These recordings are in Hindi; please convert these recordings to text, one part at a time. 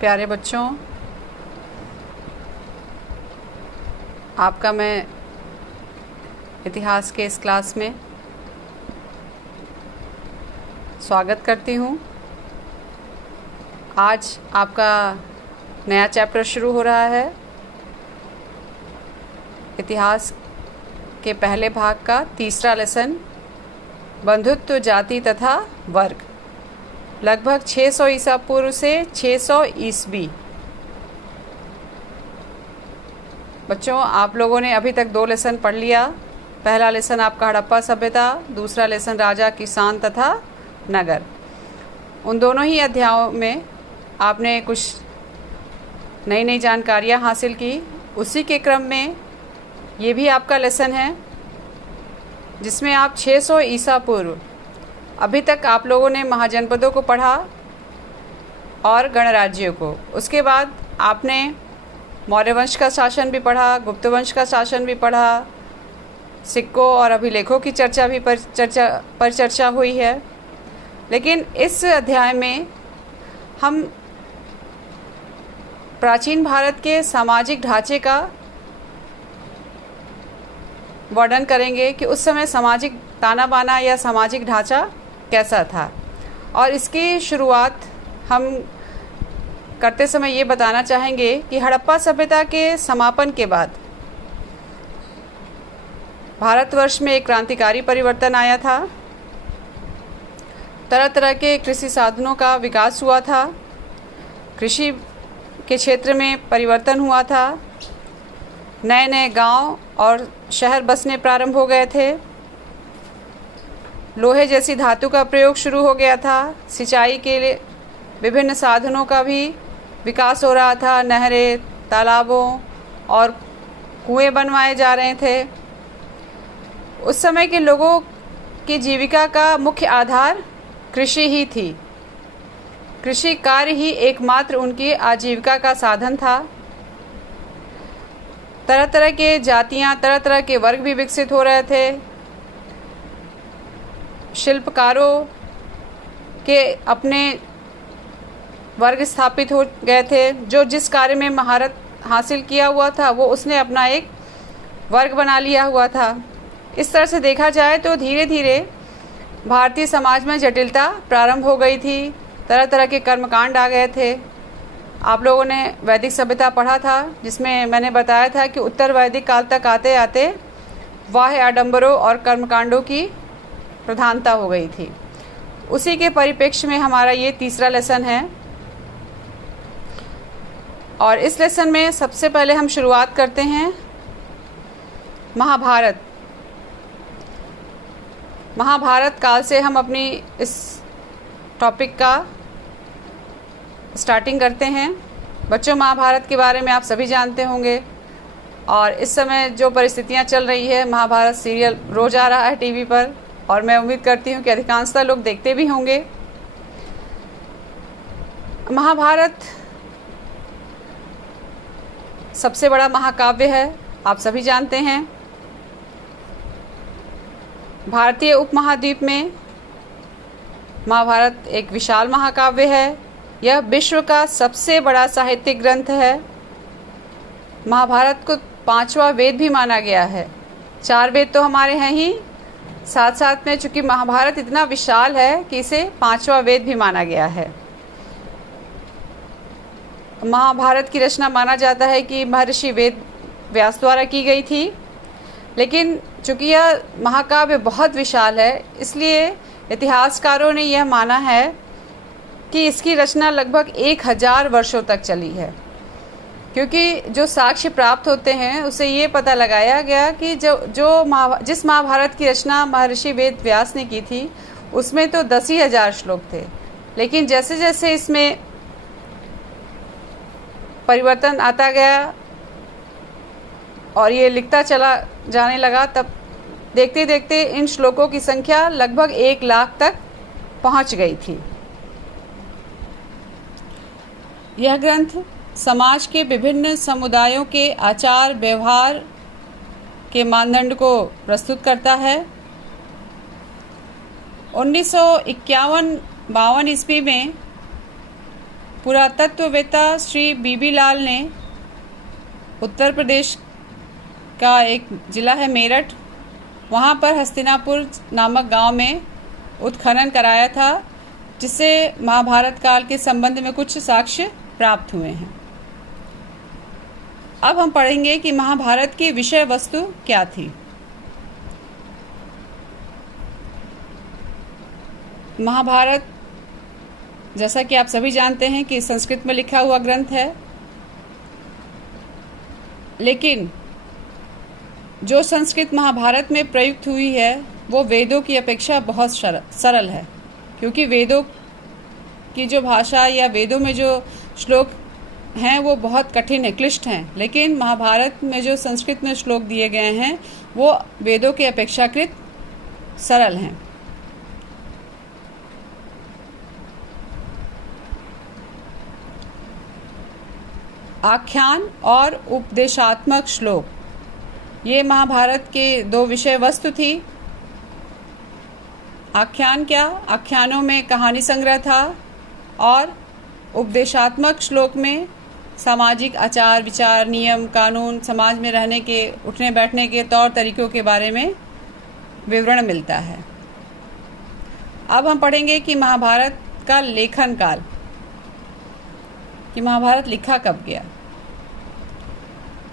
प्यारे बच्चों, आपका मैं इतिहास के इस क्लास में स्वागत करती हूँ। आज आपका नया चैप्टर शुरू हो रहा है। इतिहास के पहले भाग का तीसरा लेसन, बंधुत्व, जाति तथा वर्ग। लगभग 600 ईसा पूर्व से 600 ईस्वी। बच्चों, आप लोगों ने अभी तक 2 लेसन पढ़ लिया। पहला लेसन आपका हड़प्पा सभ्यता, दूसरा लेसन राजा, किसान तथा नगर। उन दोनों ही अध्यायों में आपने कुछ नई नई जानकारियाँ हासिल की। उसी के क्रम में ये भी आपका लेसन है जिसमें आप 600 ईसा पूर्व, अभी तक आप लोगों ने महाजनपदों को पढ़ा और गणराज्यों को। उसके बाद आपने मौर्य वंश का शासन भी पढ़ा, गुप्त वंश का शासन भी पढ़ा, सिक्कों और अभिलेखों की चर्चा हुई है। लेकिन इस अध्याय में हम प्राचीन भारत के सामाजिक ढांचे का वर्णन करेंगे कि उस समय सामाजिक ताना बाना या सामाजिक ढांचा कैसा था। और इसकी शुरुआत हम करते समय ये बताना चाहेंगे कि हड़प्पा सभ्यता के समापन के बाद भारतवर्ष में एक क्रांतिकारी परिवर्तन आया था। तरह तरह के कृषि साधनों का विकास हुआ था। कृषि के क्षेत्र में परिवर्तन हुआ था। नए नए गांव और शहर बसने प्रारंभ हो गए थे। लोहे जैसी धातु का प्रयोग शुरू हो गया था। सिंचाई के लिए विभिन्न साधनों का भी विकास हो रहा था। नहरें, तालाबों और कुएं बनवाए जा रहे थे। उस समय के लोगों की जीविका का मुख्य आधार कृषि ही थी। कृषि कार्य ही एकमात्र उनकी आजीविका का साधन था। तरह तरह के जातियां, तरह तरह के वर्ग भी विकसित हो रहे थे। शिल्पकारों के अपने वर्ग स्थापित हो गए थे। जो जिस कार्य में महारत हासिल किया हुआ था वो उसने अपना एक वर्ग बना लिया हुआ था। इस तरह से देखा जाए तो धीरे धीरे भारतीय समाज में जटिलता प्रारंभ हो गई थी। तरह तरह के कर्मकांड आ गए थे। आप लोगों ने वैदिक सभ्यता पढ़ा था जिसमें मैंने बताया था कि उत्तर वैदिक काल तक आते आते बाह्य आडंबरों और कर्मकांडों की प्रधानता हो गई थी। उसी के परिप्रेक्ष्य में हमारा ये तीसरा लेसन है। और इस लेसन में सबसे पहले हम शुरुआत करते हैं महाभारत। महाभारत काल से हम अपनी इस टॉपिक का स्टार्टिंग करते हैं। बच्चों, महाभारत के बारे में आप सभी जानते होंगे और इस समय जो परिस्थितियां चल रही है, महाभारत सीरियल रोज आ रहा है टीवी पर और मैं उम्मीद करती हूँ कि अधिकांशतः लोग देखते भी होंगे। महाभारत सबसे बड़ा महाकाव्य है, आप सभी जानते हैं। भारतीय उपमहाद्वीप में महाभारत एक विशाल महाकाव्य है। यह विश्व का सबसे बड़ा साहित्यिक ग्रंथ है। महाभारत को 5वां वेद भी माना गया है। 4 वेद तो हमारे हैं ही, साथ साथ में चूंकि महाभारत इतना विशाल है कि इसे 5वां वेद भी माना गया है। महाभारत की रचना माना जाता है कि महर्षि वेद व्यास द्वारा की गई थी। लेकिन चूंकि यह महाकाव्य बहुत विशाल है, इसलिए इतिहासकारों ने यह माना है कि इसकी रचना लगभग 1000 वर्षों तक चली है। क्योंकि जो साक्ष्य प्राप्त होते हैं उससे ये पता लगाया गया कि जिस महाभारत की रचना महर्षि वेद व्यास ने की थी उसमें तो 10,000 श्लोक थे। लेकिन जैसे जैसे इसमें परिवर्तन आता गया और ये लिखता चला जाने लगा, तब देखते देखते इन श्लोकों की संख्या लगभग 1 लाख तक पहुंच गई थी। यह ग्रंथ समाज के विभिन्न समुदायों के आचार व्यवहार के मानदंड को प्रस्तुत करता है। 1951-52 ईस्वी में पुरातत्ववेत्ता श्री बीबी लाल ने उत्तर प्रदेश का एक ज़िला है मेरठ, वहाँ पर हस्तिनापुर नामक गांव में उत्खनन कराया था, जिससे महाभारत काल के संबंध में कुछ साक्ष्य प्राप्त हुए हैं। अब हम पढ़ेंगे कि महाभारत की विषय वस्तु क्या थी। महाभारत, जैसा कि आप सभी जानते हैं कि संस्कृत में लिखा हुआ ग्रंथ है, लेकिन जो संस्कृत महाभारत में प्रयुक्त हुई है वो वेदों की अपेक्षा बहुत सरल है, क्योंकि वेदों की जो भाषा या वेदों में जो श्लोक हैं वो बहुत कठिन है, क्लिष्ट हैं, लेकिन महाभारत में जो संस्कृत में श्लोक दिए गए हैं वो वेदों के अपेक्षाकृत सरल हैं। आख्यान और उपदेशात्मक श्लोक, ये महाभारत के दो विषय वस्तु थी। आख्यान क्या? आख्यानों में कहानी संग्रह था और उपदेशात्मक श्लोक में सामाजिक आचार विचार, नियम कानून, समाज में रहने के, उठने बैठने के तौर तरीकों के बारे में विवरण मिलता है। अब हम पढ़ेंगे कि महाभारत का लेखन काल, कि महाभारत लिखा कब गया।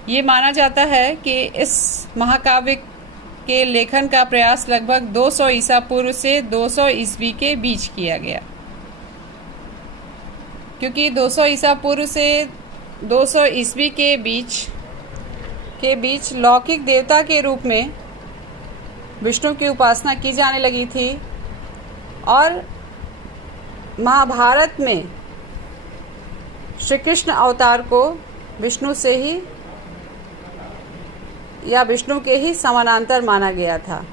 ये माना जाता है कि इस महाकाव्य के लेखन का प्रयास लगभग 200 ईसा पूर्व से 200 ईस्वी के बीच किया गया, क्योंकि 200 ईसा पूर्व से 200 ईस्वी के बीच लौकिक देवता के रूप में विष्णु की उपासना की जाने लगी थी, और महाभारत में श्री कृष्ण अवतार को विष्णु से ही या विष्णु के ही समानांतर माना गया था।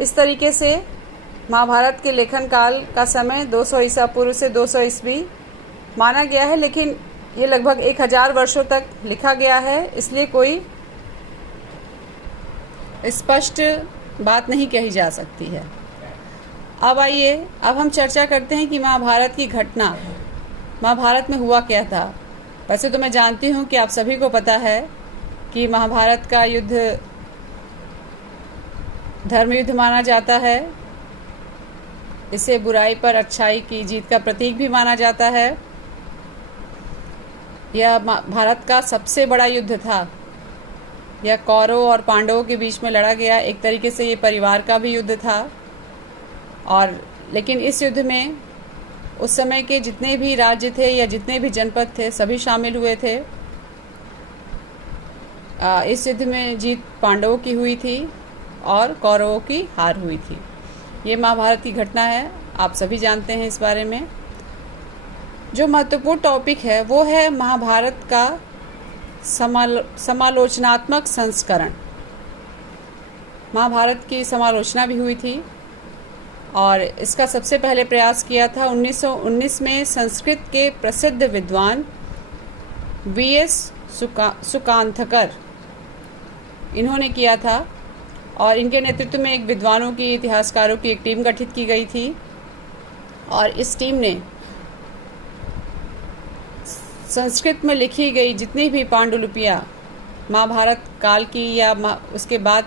इस तरीके से महाभारत के लेखन काल का समय 200 ईसा पूर्व से 200 ईस्वी माना गया है, लेकिन ये लगभग 1000 वर्षों तक लिखा गया है, इसलिए कोई स्पष्ट बात नहीं कही जा सकती है। अब आइए, अब हम चर्चा करते हैं कि महाभारत की घटना, महाभारत में हुआ क्या था। वैसे तो मैं जानती हूँ कि आप सभी को पता है कि महाभारत का युद्ध धर्म युद्ध माना जाता है, इसे बुराई पर अच्छाई की जीत का प्रतीक भी माना जाता है। यह भारत का सबसे बड़ा युद्ध था। यह कौरवों और पांडवों के बीच में लड़ा गया, एक तरीके से ये परिवार का भी युद्ध था। और लेकिन इस युद्ध में उस समय के जितने भी राज्य थे या जितने भी जनपद थे सभी शामिल हुए थे। इस युद्ध में जीत पांडवों की हुई थी और कौरवों की हार हुई थी। ये महाभारत की घटना है, आप सभी जानते हैं इस बारे में। जो महत्वपूर्ण टॉपिक है वो है महाभारत का समालोचनात्मक संस्करण। महाभारत की समालोचना भी हुई थी और इसका सबसे पहले प्रयास किया था 1919 में संस्कृत के प्रसिद्ध विद्वान वीएस सुकांतकर, इन्होंने किया था। और इनके नेतृत्व में एक विद्वानों की, इतिहासकारों की एक टीम गठित की गई थी, और इस टीम ने संस्कृत में लिखी गई जितनी भी पांडुलिपियाँ महाभारत काल की या उसके बाद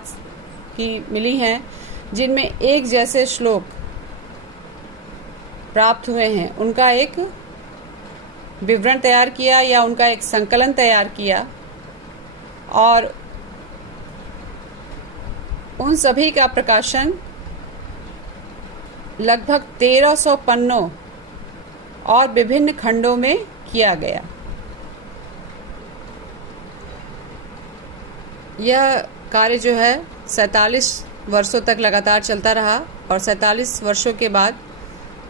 की मिली हैं, जिनमें एक जैसे श्लोक प्राप्त हुए हैं, उनका एक विवरण तैयार किया या उनका एक संकलन तैयार किया, और उन सभी का प्रकाशन लगभग 1300 पन्नों और विभिन्न खंडों में किया गया। यह कार्य जो है 47 वर्षों तक लगातार चलता रहा, और 47 वर्षों के बाद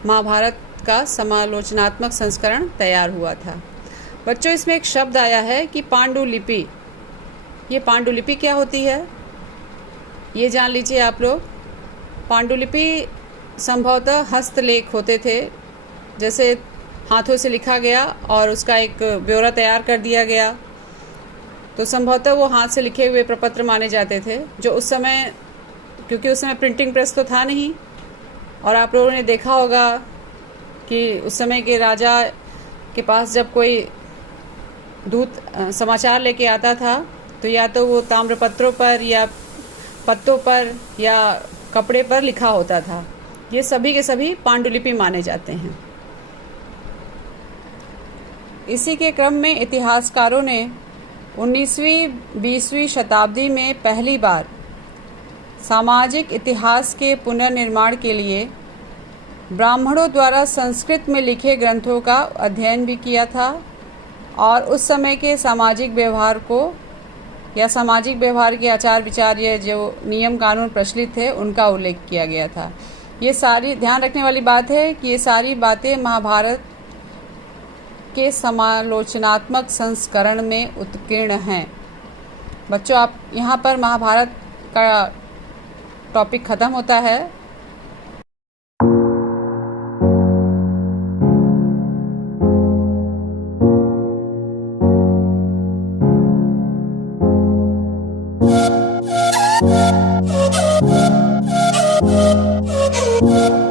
महाभारत का समालोचनात्मक संस्करण तैयार हुआ था। बच्चों, इसमें एक शब्द आया है कि पांडुलिपि। ये पांडुलिपि क्या होती है ये जान लीजिए आप लोग। पांडुलिपि संभवतः हस्तलेख होते थे, जैसे हाथों से लिखा गया और उसका एक ब्यौरा तैयार कर दिया गया, तो संभवतः वो हाथ से लिखे हुए प्रपत्र माने जाते थे, जो उस समय, क्योंकि उस समय प्रिंटिंग प्रेस तो था नहीं, और आप लोगों ने देखा होगा कि उस समय के राजा के पास जब कोई दूत समाचार लेके आता था तो या तो वो ताम्रपत्रों पर या पत्तों पर या कपड़े पर लिखा होता था। ये सभी के सभी पांडुलिपि माने जाते हैं। इसी के क्रम में इतिहासकारों ने 19वीं-20वीं शताब्दी में पहली बार सामाजिक इतिहास के पुनर्निर्माण के लिए ब्राह्मणों द्वारा संस्कृत में लिखे ग्रंथों का अध्ययन भी किया था और उस समय के सामाजिक व्यवहार को या सामाजिक व्यवहार के आचार विचार या जो नियम कानून प्रचलित थे उनका उल्लेख किया गया था। ये सारी ध्यान रखने वाली बात है कि ये सारी बातें महाभारत के समालोचनात्मक संस्करण में उत्कीर्ण हैं। बच्चों, आप यहाँ पर महाभारत का टॉपिक ख़त्म होता है। Thank you.